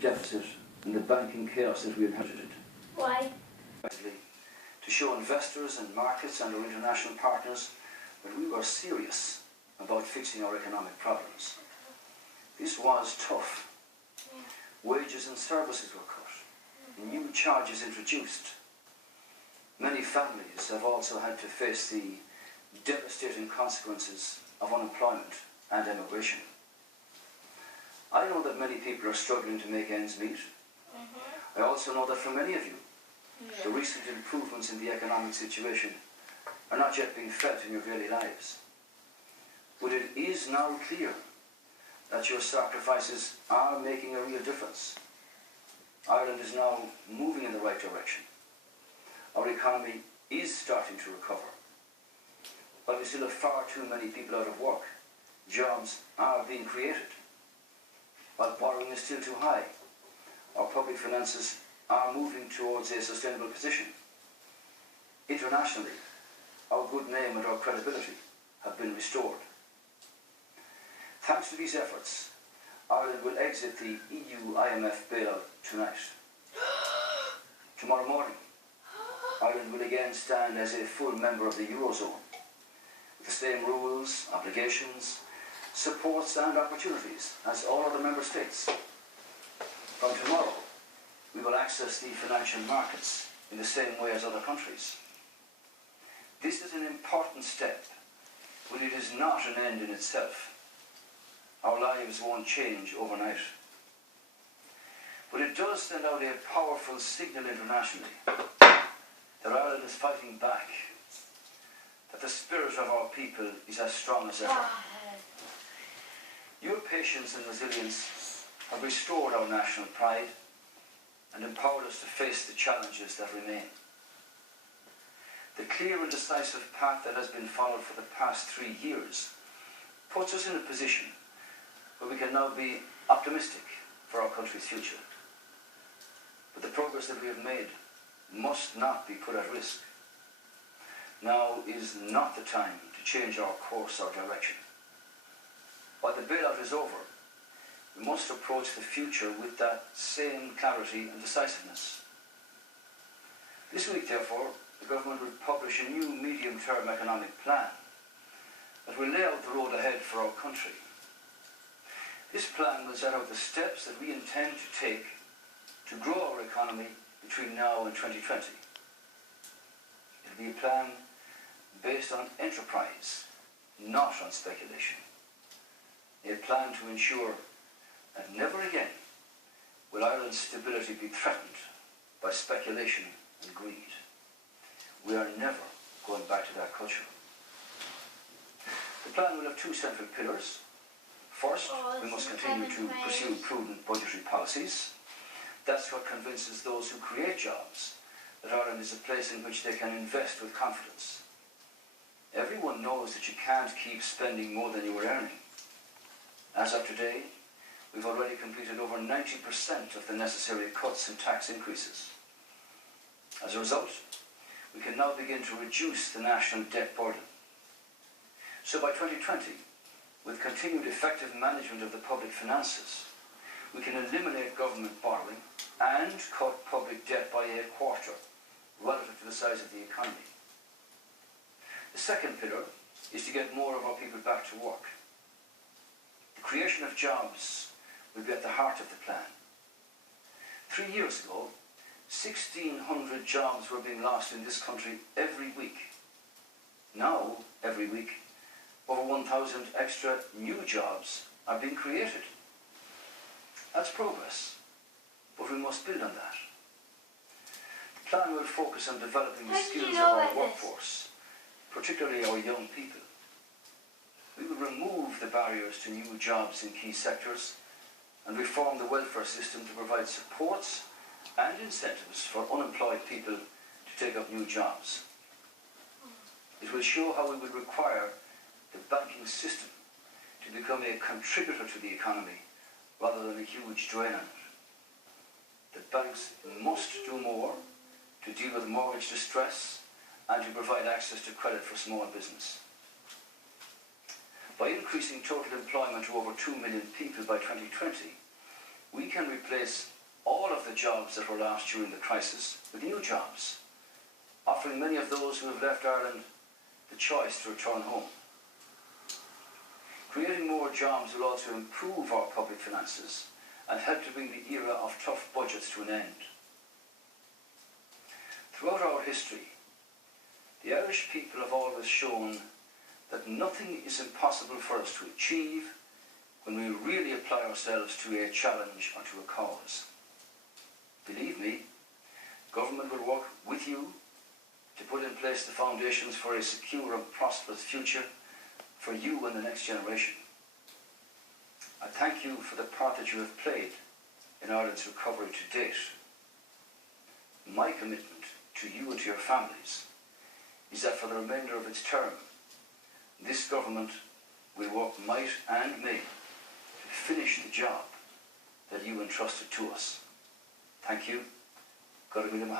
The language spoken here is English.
deficit and the banking chaos that we inherited. Why? To show investors and markets and our international partners that we were serious about fixing our economic problems. This was tough. Wages and services were cut. New charges introduced. Many families have also had to face the devastating consequences of unemployment and emigration. I know that many people are struggling to make ends meet. I also know that for many of you, the recent improvements in the economic situation are not yet being felt in your daily lives. But it is now clear that your sacrifices are making a real difference. Ireland is now moving in the right direction. Our economy is starting to recover. While we still have far too many people out of work, jobs are being created. While borrowing is still too high, our public finances are moving towards a sustainable position. Internationally, our good name and our credibility have been restored. Thanks to these efforts, Ireland will exit the EU-IMF bailout tonight. Tomorrow morning, Ireland will again stand as a full member of the Eurozone, with the same rules, obligations, supports and opportunities as all other member states. From tomorrow, we will access the financial markets in the same way as other countries. This is an important step, but it is not an end in itself. Our lives won't change overnight. But it does send out a powerful signal internationally that Ireland is fighting back, that the spirit of our people is as strong as ever. Your patience and resilience have restored our national pride and empowered us to face the challenges that remain. The clear and decisive path that has been followed for the past 3 years puts us in a position where we can now be optimistic for our country's future. But the progress that we have made must not be put at risk. Now is not the time to change our course or direction. While the bailout is over, we must approach the future with that same clarity and decisiveness. This week, therefore, the government will publish a new medium-term economic plan that will lay out the road ahead for our country. This plan will set out the steps that we intend to take to grow our economy between now and 2020. It will be a plan based on enterprise, not on speculation. A plan to ensure that never again will Ireland's stability be threatened by speculation and greed. We are never going back to that culture. The plan will have 2 central pillars. First, we must continue to pursue prudent budgetary policies. That's what convinces those who create jobs that Ireland is a place in which they can invest with confidence. Everyone knows that you can't keep spending more than you are earning. As of today, we've already completed over 90% of the necessary cuts and tax increases. As a result, we can now begin to reduce the national debt burden. So by 2020, with continued effective management of the public finances, we can eliminate government borrowing and cut public debt by 1/4 relative to the size of the economy. The second pillar is to get more of our people back to work. The creation of jobs will be at the heart of the plan. 3 years ago, 1,600 jobs were being lost in this country every week. Now, every week, over 1,000 extra new jobs are being created. That's progress, but we must build on that. The plan will focus on developing the skills of our workforce, particularly our young people. We will remove the barriers to new jobs in key sectors and reform the welfare system to provide supports and incentives for unemployed people to take up new jobs. It will show how we will require the banking system to become a contributor to the economy rather than a huge drain on it. The banks must do more to deal with mortgage distress and to provide access to credit for small business. By increasing total employment to over 2 million people by 2020, we can replace replace all of the jobs that were lost during the crisis with new jobs, offering many of those who have left Ireland the choice to return home. Creating more jobs will also improve our public finances and help to bring the era of tough budgets to an end. Throughout our history, the Irish people have always shown that nothing is impossible for us to achieve when we really apply ourselves to a challenge or to a cause. Believe me, government will work with you to put in place the foundations for a secure and prosperous future for you and the next generation. I thank you for the part that you have played in Ireland's recovery to date. My commitment to you and to your families is that for the remainder of its term, this government will work might and may to finish the job that you entrusted to us. Thank you. God willing,